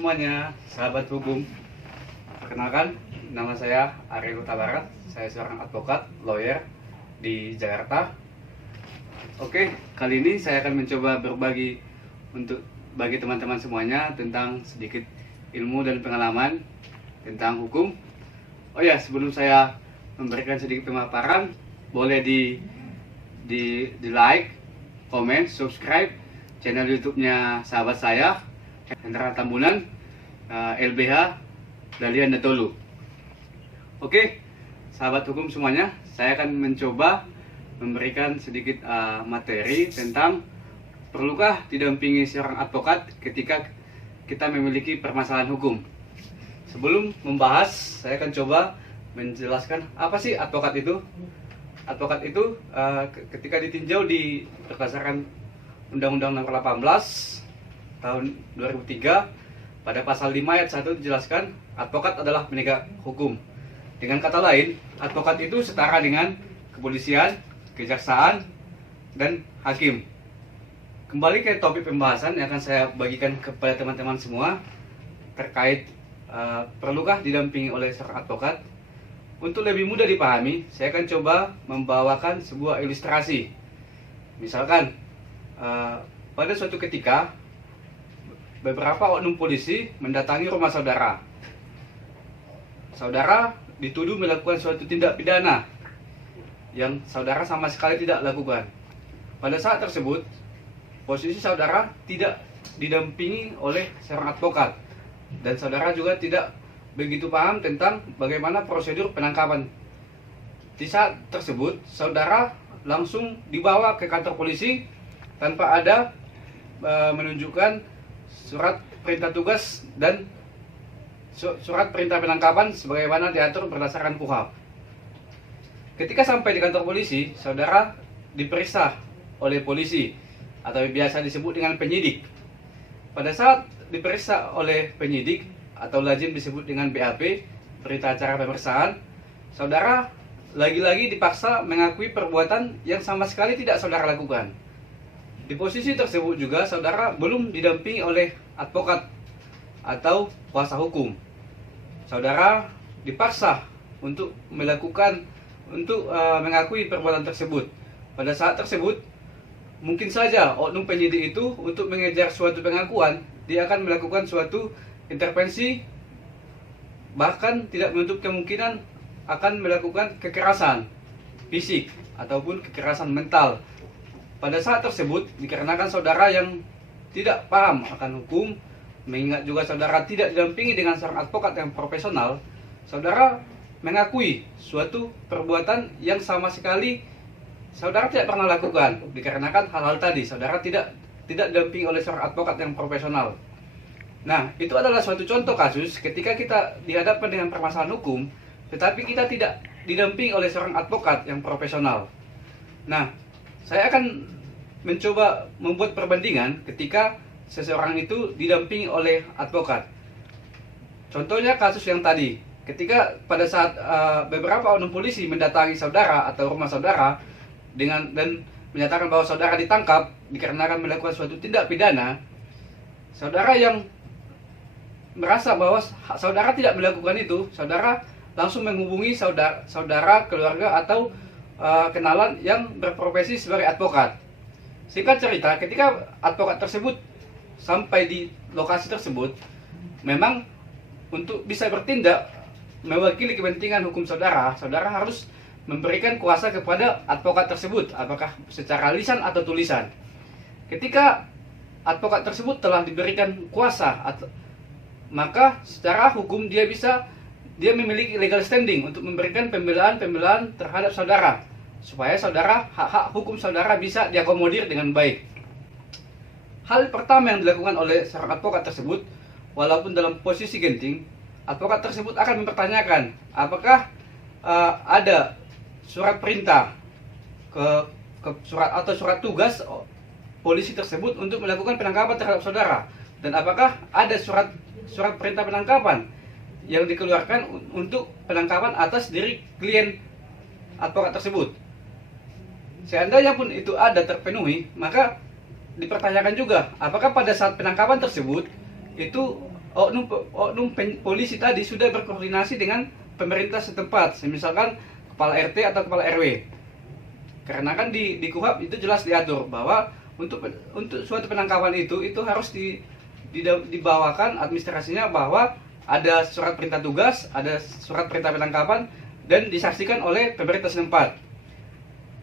semuanya, sahabat hukum. Perkenalkan, nama saya Ariel Huta Barat. Saya seorang advokat, lawyer di Jakarta. Oke, kali ini saya akan mencoba berbagi bagi teman-teman semuanya tentang sedikit ilmu dan pengalaman tentang hukum. Oh ya, sebelum saya memberikan sedikit pemaparan, boleh di like, komen, subscribe channel YouTube-nya sahabat saya, Hendra Tambunan, LBH Dalian Datolu. Oke, sahabat hukum semuanya, saya akan mencoba memberikan sedikit materi tentang perlukah didampingi seorang advokat ketika kita memiliki permasalahan hukum. Sebelum membahas, saya akan coba menjelaskan apa sih advokat itu. Advokat itu ketika ditinjau berdasarkan Undang-Undang Nomor 18 tahun 2003 pada pasal 5 ayat 1 dijelaskan advokat adalah penegak hukum. Dengan kata lain, advokat itu setara dengan kepolisian, kejaksaan, dan hakim. Kembali ke topik pembahasan yang akan saya bagikan kepada teman-teman semua terkait perlukah didampingi oleh seorang advokat. Untuk lebih mudah dipahami, saya akan coba membawakan sebuah ilustrasi. Misalkan, pada suatu ketika beberapa oknum polisi mendatangi rumah saudara. Saudara dituduh melakukan suatu tindak pidana yang saudara sama sekali tidak lakukan. Pada saat tersebut, posisi saudara tidak didampingi oleh seorang advokat, dan saudara juga tidak begitu paham tentang bagaimana prosedur penangkapan. Di saat tersebut, saudara langsung dibawa ke kantor polisi tanpa ada menunjukkan surat perintah tugas dan surat perintah penangkapan sebagaimana diatur berdasarkan KUHP. Ketika sampai di kantor polisi, saudara diperiksa oleh polisi atau biasa disebut dengan penyidik. Pada saat diperiksa oleh penyidik atau lazim disebut dengan BAP, berita acara pemeriksaan, saudara lagi-lagi dipaksa mengakui perbuatan yang sama sekali tidak saudara lakukan. Di posisi tersebut juga saudara belum didampingi oleh advokat atau kuasa hukum. Saudara dipaksa untuk mengakui perbuatan tersebut. Pada saat tersebut, mungkin saja oknum penyidik itu untuk mengejar suatu pengakuan, dia akan melakukan suatu intervensi, bahkan tidak menutup kemungkinan akan melakukan kekerasan fisik ataupun kekerasan mental. Pada saat tersebut, dikarenakan saudara yang tidak paham akan hukum, mengingat juga saudara tidak didampingi dengan seorang advokat yang profesional, saudara mengakui suatu perbuatan yang sama sekali saudara tidak pernah lakukan. Dikarenakan hal-hal tadi, saudara tidak didampingi oleh seorang advokat yang profesional. Nah, itu adalah suatu contoh kasus ketika kita dihadapkan dengan permasalahan hukum, tetapi kita tidak didampingi oleh seorang advokat yang profesional. Nah, saya akan mencoba membuat perbandingan ketika seseorang itu didampingi oleh advokat. Contohnya kasus yang tadi, ketika pada saat beberapa oknum polisi mendatangi saudara atau rumah saudara dan menyatakan bahwa saudara ditangkap dikarenakan melakukan suatu tindak pidana, saudara yang merasa bahwa saudara tidak melakukan itu, saudara langsung menghubungi saudara keluarga atau kenalan yang berprofesi sebagai advokat. Singkat cerita, ketika advokat tersebut sampai di lokasi tersebut, memang untuk bisa bertindak mewakili kepentingan hukum saudara, saudara harus memberikan kuasa kepada advokat tersebut, apakah secara lisan atau tulisan. Ketika advokat tersebut telah diberikan kuasa, maka secara hukum dia memiliki legal standing untuk memberikan pembelaan terhadap saudara, supaya hak-hak hukum saudara bisa diakomodir dengan baik. Hal pertama yang dilakukan oleh seorang advokat tersebut, walaupun dalam posisi genting, advokat tersebut akan mempertanyakan apakah ada surat perintah surat tugas polisi tersebut untuk melakukan penangkapan terhadap saudara, dan apakah ada surat perintah penangkapan yang dikeluarkan untuk penangkapan atas diri klien advokat tersebut. Seandainya pun itu ada terpenuhi, maka dipertanyakan juga apakah pada saat penangkapan tersebut itu polisi tadi sudah berkoordinasi dengan pemerintah setempat, misalkan kepala RT atau kepala RW. Karena kan di KUHP itu jelas diatur bahwa untuk suatu penangkapan itu harus dibawakan administrasinya, bahwa ada surat perintah tugas, ada surat perintah penangkapan, dan disaksikan oleh pemerintah setempat.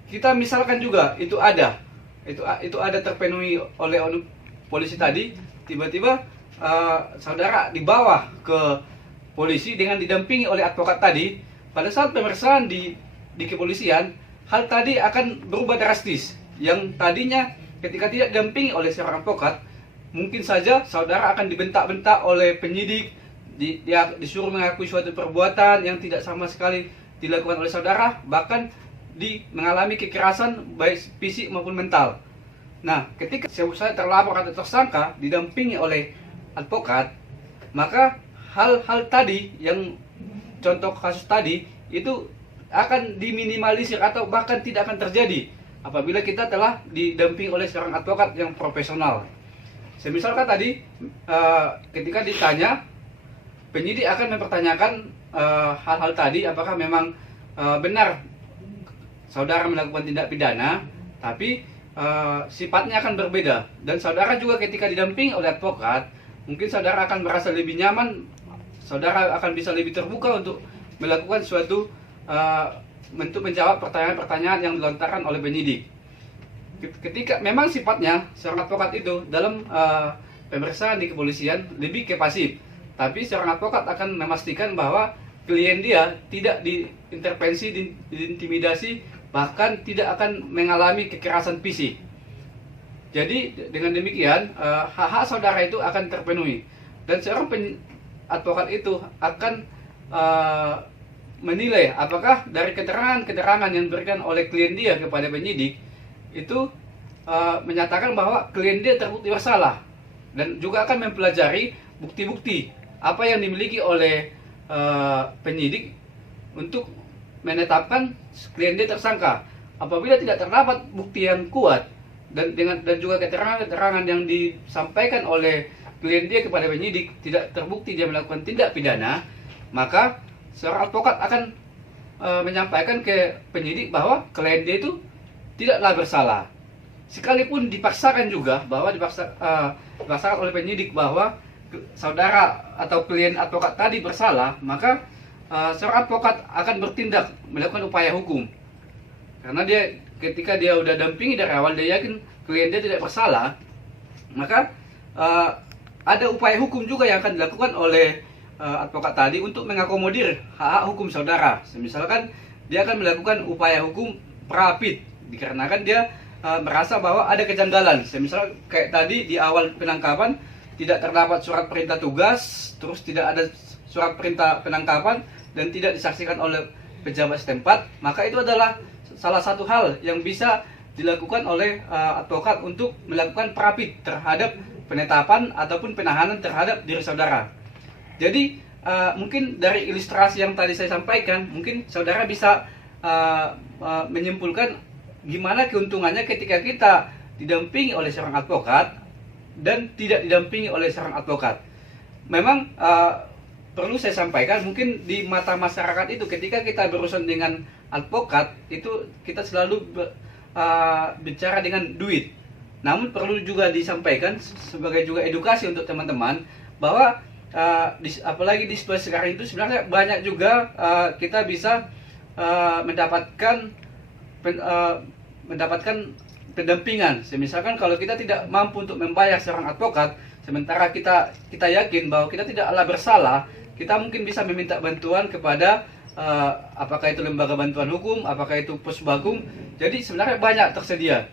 Kita misalkan juga itu ada terpenuhi oleh polisi tadi, tiba-tiba saudara dibawa ke polisi dengan didampingi oleh advokat tadi. Pada saat pemeriksaan di kepolisian, hal tadi akan berubah drastis. Yang tadinya ketika tidak didampingi oleh seorang advokat, mungkin saja saudara akan dibentak-bentak oleh penyidik, dia disuruh mengakui suatu perbuatan yang tidak sama sekali dilakukan oleh saudara, bahkan mengalami kekerasan baik fisik maupun mental. Nah, ketika saya terlapor atau tersangka didampingi oleh advokat, maka hal-hal tadi yang contoh kasus tadi itu akan diminimalisir atau bahkan tidak akan terjadi apabila kita telah didampingi oleh seorang advokat yang profesional. Misalkan tadi ketika ditanya, penyidik akan mempertanyakan hal-hal tadi, apakah memang benar saudara melakukan tindak pidana, tapi sifatnya akan berbeda. Dan saudara juga ketika didampingi oleh advokat, mungkin saudara akan merasa lebih nyaman, saudara akan bisa lebih terbuka untuk melakukan suatu untuk menjawab pertanyaan-pertanyaan yang dilontarkan oleh penyidik. Ketika memang sifatnya seorang advokat itu dalam pemeriksaan di kepolisian lebih ke pasif, tapi seorang advokat akan memastikan bahwa klien dia tidak diintervensi, diintimidasi, bahkan tidak akan mengalami kekerasan fisik. Jadi dengan demikian hak-hak saudara itu akan terpenuhi, dan seorang advokat itu akan menilai apakah dari keterangan-keterangan yang diberikan oleh klien dia kepada penyidik itu menyatakan bahwa klien dia terbukti bersalah, dan juga akan mempelajari bukti-bukti apa yang dimiliki oleh penyidik untuk menetapkan klien dia tersangka. Apabila tidak terdapat bukti yang kuat dan juga keterangan-keterangan yang disampaikan oleh klien dia kepada penyidik tidak terbukti dia melakukan tindak pidana, maka seorang advokat akan menyampaikan ke penyidik bahwa klien dia itu tidaklah bersalah. Sekalipun dipaksakan juga bahwa dipaksakan oleh penyidik bahwa saudara atau klien advokat tadi bersalah, maka seorang advokat akan bertindak melakukan upaya hukum. Karena ketika dia udah dampingi dari awal, dia yakin klien dia tidak bersalah, maka ada upaya hukum juga yang akan dilakukan oleh advokat tadi untuk mengakomodir hak-hak hukum saudara. Misalkan dia akan melakukan upaya hukum pra-appeal dikarenakan dia merasa bahwa ada kejanggalan. Misal kayak tadi di awal penangkapan tidak terdapat surat perintah tugas, terus tidak ada surat perintah penangkapan dan tidak disaksikan oleh pejabat setempat, maka itu adalah salah satu hal yang bisa dilakukan oleh advokat untuk melakukan pra-appeal terhadap penetapan ataupun penahanan terhadap diri saudara. Jadi mungkin dari ilustrasi yang tadi saya sampaikan, mungkin saudara bisa menyimpulkan gimana keuntungannya ketika kita didampingi oleh seorang advokat dan tidak didampingi oleh seorang advokat. Memang perlu saya sampaikan, mungkin di mata masyarakat itu ketika kita berurusan dengan advokat itu kita selalu bicara dengan duit. Namun perlu juga disampaikan sebagai juga edukasi untuk teman-teman bahwa apalagi di situasi sekarang itu sebenarnya banyak juga kita bisa mendapatkan pendampingan. Misalkan kalau kita tidak mampu untuk membayar seorang advokat, sementara kita yakin bahwa kita tidaklah bersalah, kita mungkin bisa meminta bantuan kepada apakah itu lembaga bantuan hukum, apakah itu Pusbagum. Jadi sebenarnya banyak tersedia.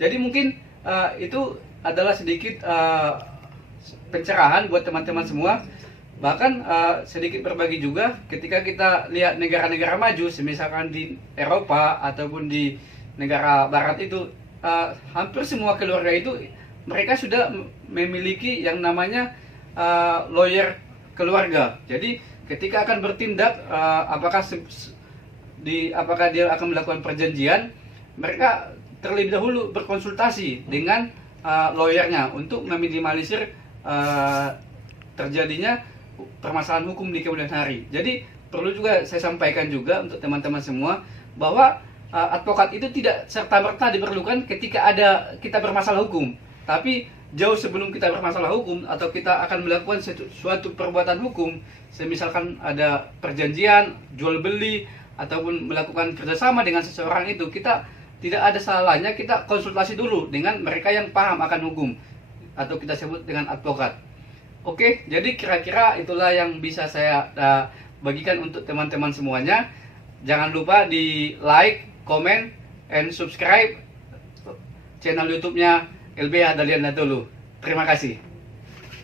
Jadi mungkin itu adalah sedikit pencerahan buat teman-teman semua. Bahkan sedikit berbagi juga ketika kita lihat negara-negara maju, misalkan di Eropa ataupun di negara Barat itu, hampir semua keluarga itu mereka sudah memiliki yang namanya lawyer keluarga. Jadi ketika akan bertindak, apakah dia akan melakukan perjanjian, mereka terlebih dahulu berkonsultasi dengan lawyernya untuk meminimalisir terjadinya permasalahan hukum di kemudian hari. Jadi perlu juga saya sampaikan juga untuk teman-teman semua bahwa advokat itu tidak serta-merta diperlukan ketika kita bermasalah hukum, tapi jauh sebelum kita bermasalah hukum atau kita akan melakukan suatu perbuatan hukum, misalkan ada perjanjian jual beli ataupun melakukan kerjasama dengan seseorang, itu kita tidak ada salahnya kita konsultasi dulu dengan mereka yang paham akan hukum atau kita sebut dengan advokat. Oke, jadi kira-kira itulah yang bisa saya bagikan untuk teman-teman semuanya. Jangan lupa di like, comment, and subscribe channel YouTube-nya LBH Dalian Natolu. Terima kasih.